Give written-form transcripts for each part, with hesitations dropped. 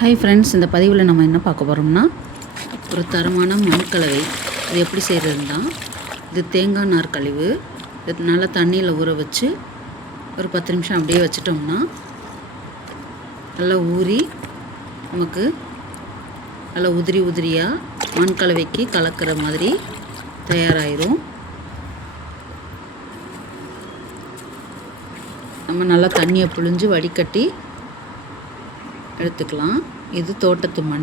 Hi friends, இந்த பதிவில் நம்ம என்ன பார்க்க போகிறோம்னா ஒரு தரமான மண்கலவை இது எப்படி செய்கிறதுனா, இது தேங்காய் நார் கழிவு. இது நல்லா தண்ணியில் ஊற வச்சு ஒரு 10 நிமிஷம் அப்படியே வச்சிட்டோம்னா நல்லா ஊறி நமக்கு நல்லா உதிரி உதிரியாக மண்கலவைக்கு கலக்கிற மாதிரி தயாராகிடும். நம்ம நல்லா தண்ணியை புழிஞ்சு வடிகட்டி எடுத்துக்கலாம். இது தோட்டத்து மண்,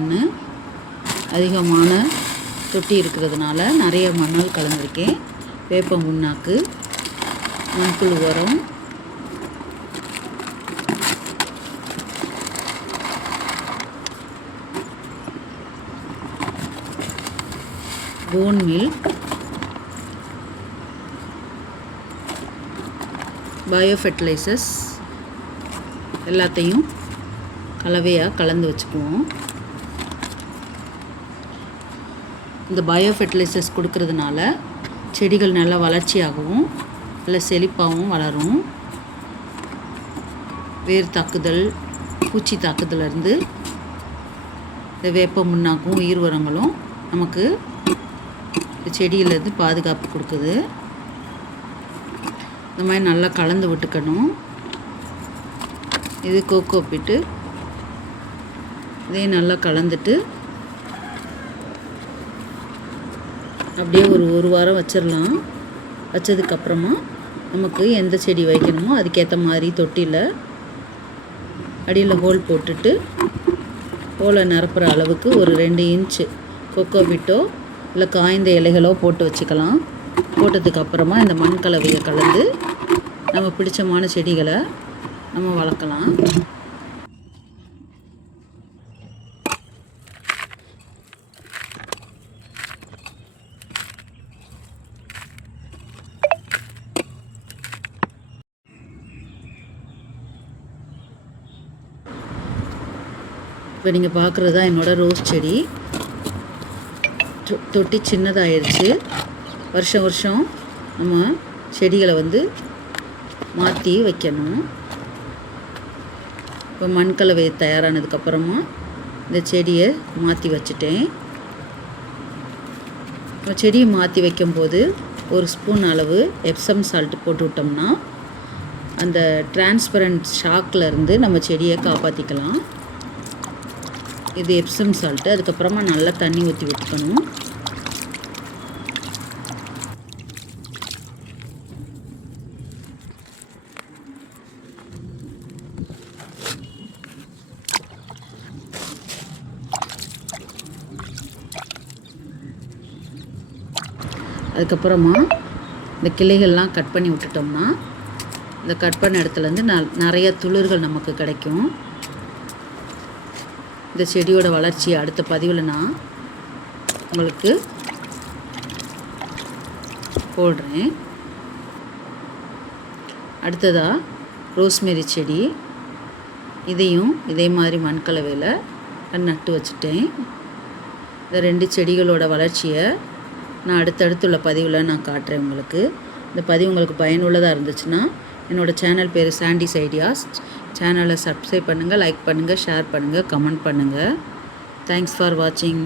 அதிகமான தொட்டி இருக்கிறதுனால நிறைய மணல் கலந்துருக்கேன். வேப்ப புண்ணாக்கு, மண்புழு உரம், போன் மில், பயோ ஃபெர்டிலைசர்ஸ் எல்லாத்தையும் கலவையாக கலந்து வச்சுக்குவோம். இந்த பயோ ஃபெர்டிலைசர்ஸ் கொடுக்கறதுனால செடிகள் நல்லா வளர்ச்சியாகவும் நல்ல செழிப்பாகவும் வளரும். வேர் தாக்குதல், பூச்சி தாக்குதலேருந்து இந்த வேப்ப முன்னாக்கும் உயிர் உரங்களும் நமக்கு செடியிலேருந்து பாதுகாப்பு கொடுக்குது. இந்த மாதிரி நல்லா கலந்து விட்டுக்கணும். இது கோகோ பிட்டு. இதையும் நல்லா கலந்துட்டு அப்படியே ஒரு வாரம் வச்சிடலாம். வச்சதுக்கப்புறமா நமக்கு எந்த செடி வைக்கணுமோ அதுக்கேற்ற மாதிரி தொட்டியில் அடியில் ஹோல் போட்டுட்டு ஹோலை நிரப்புற அளவுக்கு ஒரு 2 இன்ச்சு கொக்கோ பிட்டோ இல்லை காய்ந்த இலைகளோ போட்டு வச்சுக்கலாம். போட்டதுக்கப்புறமா இந்த மண் கலவையை கலந்து நம்ம பிடிச்சமான செடிகளை நம்ம வளர்க்கலாம். இப்போ நீங்கள் பார்க்குறது தான் என்னோடய ரோஸ் செடி. தொட்டி சின்னதாகிடுச்சு. வருஷம் நம்ம செடிகளை மாற்றி வைக்கணும். இப்போ மண்கலவை தயாரானதுக்கப்புறமா இந்த செடியை மாற்றி வச்சுட்டேன். செடியை மாற்றி வைக்கும்போது 1 ஸ்பூன் அளவு எப்சம் சால்ட் போட்டு விட்டோம்னா அந்த டிரான்ஸ்பரண்ட் ஷாக்லேருந்து நம்ம செடியை காப்பாற்றிக்கலாம். இது எப்சம் சால்ட்டு. அதுக்கப்புறமா நல்லா தண்ணி ஊற்றி விட்டுக்கணும். அதுக்கப்புறமா இந்த கிளைகள்லாம் கட் பண்ணி விட்டுட்டோம்னா இந்த கட் பண்ண இடத்துலேருந்து நிறைய துளிர்கள் நமக்கு கிடைக்கும். இந்த செடியோட வளர்ச்சி அடுத்த பதிவில் நான் உங்களுக்கு போடுறேன். அடுத்ததாக ரோஸ்மெரி செடி. இதையும் இதே மாதிரி மண்கலவையில் நட்டு வச்சுட்டேன். இந்த 2 செடிகளோட வளர்ச்சியை நான் அடுத்தடுத்துள்ள பதிவில் நான் காட்டுறேன் உங்களுக்கு. இந்த பதிவு உங்களுக்கு பயனுள்ளதாக இருந்துச்சுன்னா என்னோடய சேனல் பேர் சாண்டிஸ் ஐடியாஸ். சேனலை சப்ஸ்கிரைப் பண்ணுங்கள், லைக் பண்ணுங்கள், ஷேர் பண்ணுங்கள், கமெண்ட் பண்ணுங்கள். தேங்க்ஸ் ஃபார் வாட்சிங்.